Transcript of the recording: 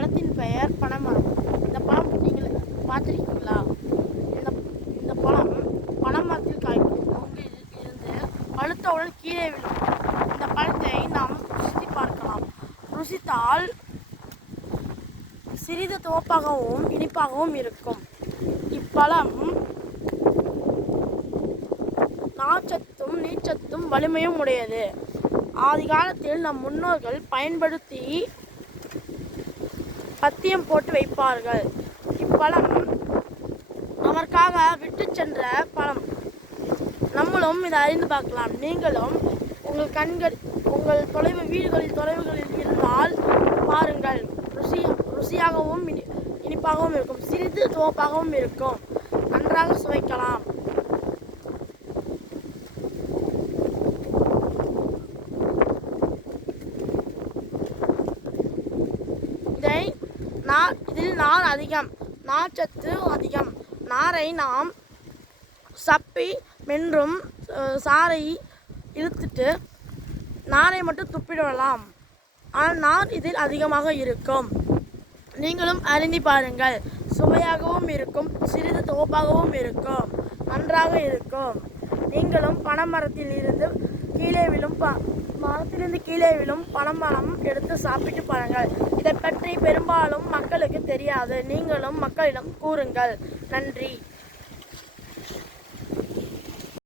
பழத்தின் பெயர் பனைமரம். இந்த பழம் நீங்கள் பார்த்துருக்கீங்களா? இந்த இந்த பழம் பனைமரத்தில் காய்க்கும். மூங்கில் இருந்து பழுத்தவுடன் கீழே விழும். இந்த பழத்தை நாம் ருசித்து பார்க்கலாம். ருசித்தால் சிறிது துவப்பாகவும் இனிப்பாகவும் இருக்கும். இப்பழம் நார்ச்சத்தும் நீர்ச்சத்தும் வலிமையும் உடையது. ஆதி காலத்தில் நம் முன்னோர்கள் பயன்படுத்தி பத்தியம் போட்டு வைப்பார்கள். இப்பழம் அவருக்காக விட்டு சென்ற பழம். நம்மளும் இதை அறிந்து பார்க்கலாம். நீங்களும் உங்கள் தொலைவுகளில் இருந்தால் பாருங்கள். ருசியாகவும் இனிப்பாகவும் இருக்கும். சிறிது துவப்பாகவும் இருக்கும். நன்றாக சுவைக்கலாம். இதில் நார் அதிகம், நார்ச்சத்து அதிகம். நாரை நாம் சப்பி மென்றும் சாறை இழுத்துட்டு நாரை மட்டும் துப்பிடலாம். ஆனால் நார் இதில் அதிகமாக இருக்கும். நீங்களும் அறிந்து பாருங்கள். சுவையாகவும் இருக்கும், சிறிது துவப்பாகவும் இருக்கும், நன்றாக இருக்கும். நீங்களும் மரத்திலிருந்து கீழே விழும் பனைமரம் எடுத்து சாப்பிட்டு பாருங்கள். இதை பற்றி பெரும்பாலும் மக்களுக்கு தெரியாது. நீங்களும் மக்களிடம் கூறுங்கள். நன்றி.